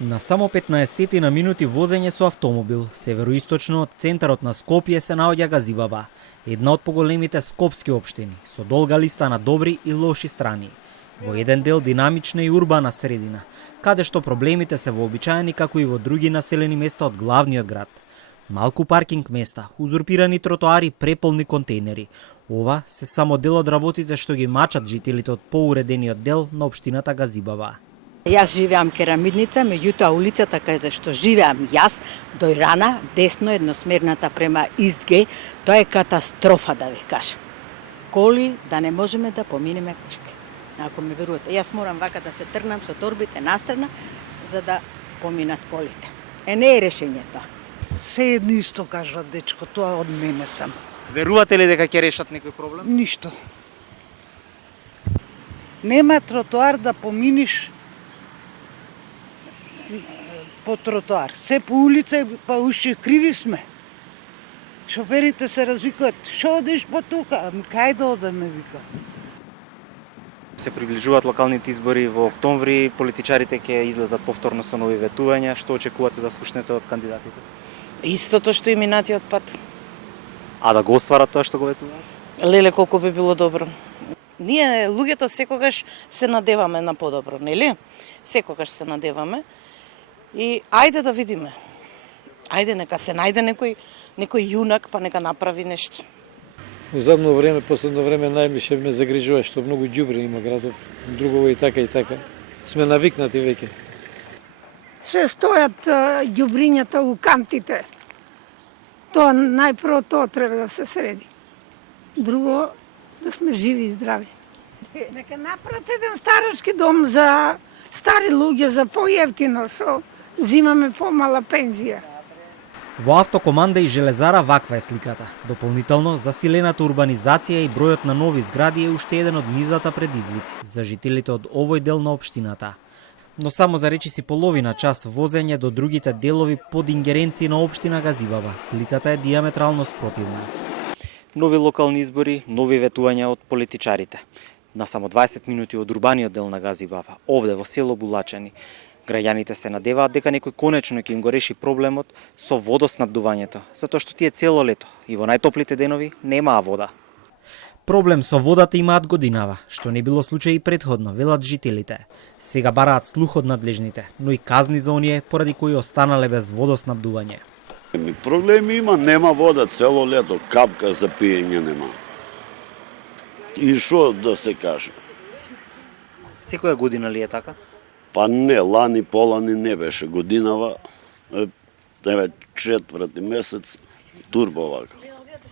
На само 15 на минути возење со автомобил, североисточно од центарот на Скопје се наоѓа Газибаба, една од поголемите скопски општини, со долга листа на добри и лоши страни. Во еден дел динамична и урбана средина, каде што проблемите се вообичаени како и во други населени места од главниот град. Малку паркинг места, узурпирани тротоари, преполни контейнери. Ова се само дел од работите што ги мачат жителите од поуредениот дел на општината Газибаба. Јас живеам Керамидница, меѓутоа улицата каде што живеам јас, Дојрана, десно едносмерната према Изге, тоа е катастрофа да ви кажам. Коли да не можеме да поминеме пешки. Ако ме верувате, јас морам вака да се трнам со торбите настрана за да поминат колите. Не е решењето. Се едно исто кажат, дечко, тоа од мене сам. Верувате ли дека ќе решат некој проблем? Ништо. Нема тротоар да поминиш по тротоар. Се по улица, па уште криви сме. Шоферите се развикуваат, шо одиш по тука? Кај да одеме, вика. Се приближуваат локалните избори во октомври, политичарите ќе излезат повторно со нови ветувања. Што очекувате да слушнете од кандидатите? Истото што и минатиот пат. А да го остварат тоа што го ветуваат? Леле, колку би било добро. Ние, луѓето, секогаш се надеваме на подобро, нели? Секогаш се надеваме. И ајде да видиме. Ајде, нека се најде некој јунак, па нека направи нешто. Во задно време, последно време, највише ме загрижува што многу ѓубре има градов. Другово и така и така. Сме навикнати веќе. Се стојат ѓубрињата у кантите. Тоа најпрво тоа треба да се среди. Друго, да сме живи и здрави. Нека направат еден старачки дом за стари луѓе, за поевтино, што зимаме помала пензија. Во Автокоманда и Железара ваква е сликата. Дополнително, засилената урбанизација и бројот на нови згради е уште еден од низата предизвици за жителите од овој дел на општината. Но само за речиси половина час возење до другите делови под ингеренција на општина Газибаба, сликата е диаметрално спротивна. Нови локални избори, нови ветувања од политичарите. На само 20 минути од урбаниот дел на Газибаба, овде во село Булачани, граѓаните се надеваат дека некој конечно ќе им го реши проблемот со водоснабдувањето, затоа што тие цело лето и во најтоплите денови немаа вода. Проблем со водата имаат годинава, што не било случај и претходно, велат жителите. Сега бараат слух од надлежните, но и казни за оние поради кои останале без водоснабдување. Проблеми има, нема вода цело лето, капка за пиење нема. И што да се каже? Секоја година ли е така? Па не, лани, полани не беше годинава, еве четврти месец, турбо вака.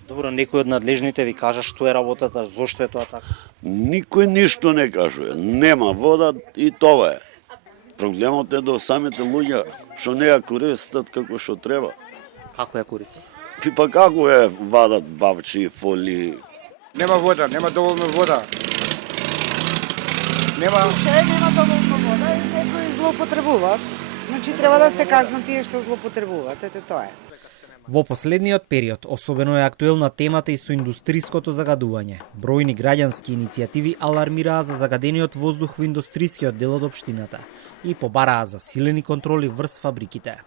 Добро, некој од надлежните ви кажа што е работата, зошто е тоа така? Никој ништо не кажува, нема вода и тоа е. Проблемот е до самите луѓе што не ја користат како што треба. Како ја користат? И па како е вадат бавчи, фолии. Нема вода, нема доволно вода. Нема доволно вода и некои злоупотребуваат. Значи треба да се казнат тие што злоупотребуваат, ете тоа е. Во последниот период особено е актуелна темата и со индустриското загадување. Бројни граѓански иницијативи алармираа за загадениот воздух во индустрискиот дел од општината и побараа засилени контроли врз фабриките.